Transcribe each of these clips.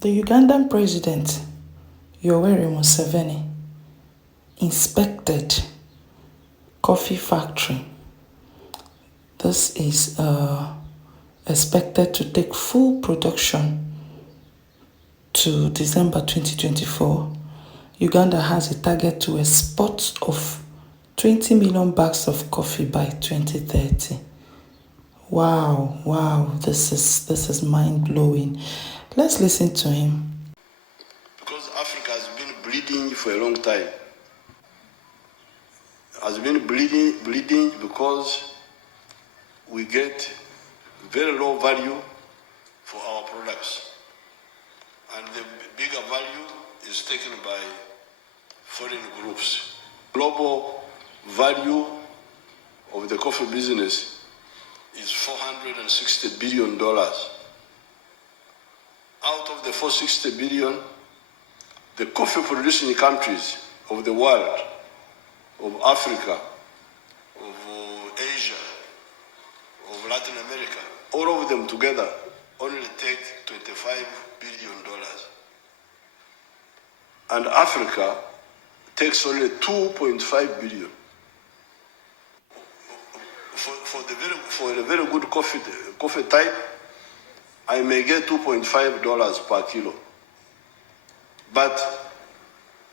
The Ugandan President Yoweri Museveni inspected coffee factory. This is expected to take full production to December 2024. Uganda has a target to export of 20 million bags of coffee by 2030. Wow, this is mind-blowing. Let's listen to him. Because Africa has been bleeding for a long time. Has been bleeding because we get very low value for our products. And the bigger value is taken by foreign groups. Global value of the coffee business is $460 billion. Out of the 460 billion, the coffee producing countries of the world, of Africa, of Asia, of Latin America, all of them together only take $25 billion. And Africa takes only 2.5 billion. For a very good coffee type, I may get $2.5 per kilo. But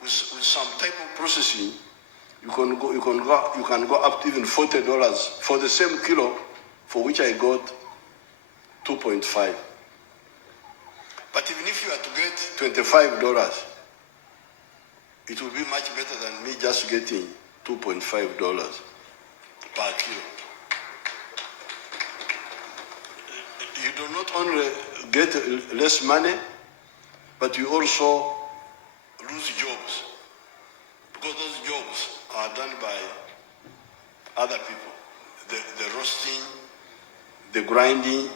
with some type of processing, you can go up to even $40 for the same kilo for which I got 2.5. But even if you are to get $25, it will be much better than me just getting $2.5 per kilo. You do not only get less money, but you also lose jobs, because those jobs are done by other people. The roasting, the grinding,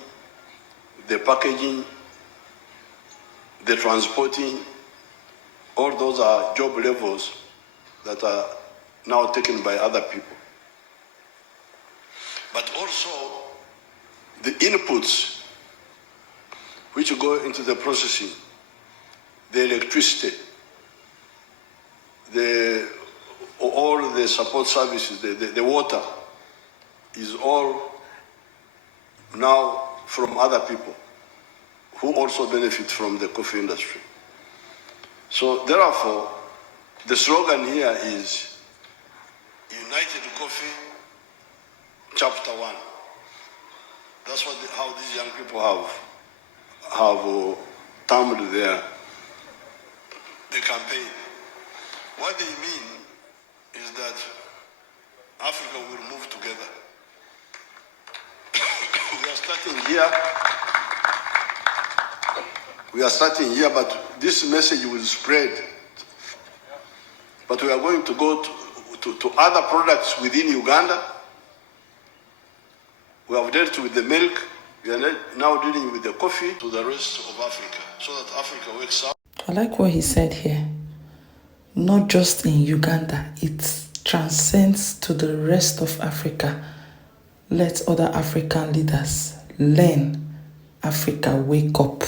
the packaging, the transporting, all those are job levels that are now taken by other people. But also the inputs which go into the processing, the electricity, all the support services, the water, is all now from other people who also benefit from the coffee industry. So therefore, the slogan here is United Coffee, Chapter 1. That's how these young people have termed the campaign. What they mean is that Africa will move together. We are starting here, but this message will spread. But we are going to go to other products within Uganda. We have dealt with the milk. We are now dealing with the coffee to the rest of Africa, so that Africa wakes up. I like what he said here. Not just in Uganda, it transcends to the rest of Africa. Let other African leaders learn. Africa, wake up.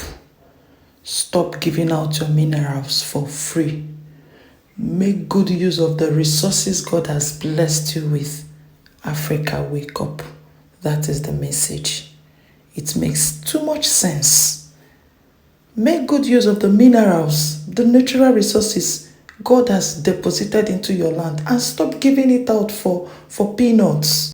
Stop giving out your minerals for free. Make good use of the resources God has blessed you with. Africa, wake up. That is the message. It makes too much sense. Make good use of the minerals, the natural resources God has deposited into your land, and stop giving it out for peanuts.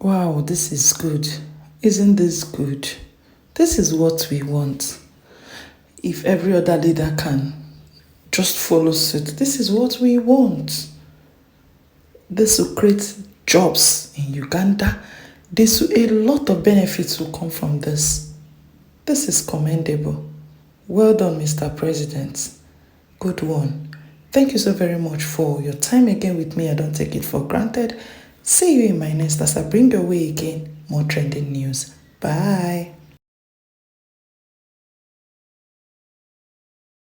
Wow, this is good. Isn't this good? This is what we want. If every other leader can just follow suit, this is what we want. This will create jobs in Uganda. A lot of benefits will come from this. This is commendable. Well done, Mr. President. Good one. Thank you so very much for your time again with me. I don't take it for granted. See you in my next as I bring your way again more trending news. Bye.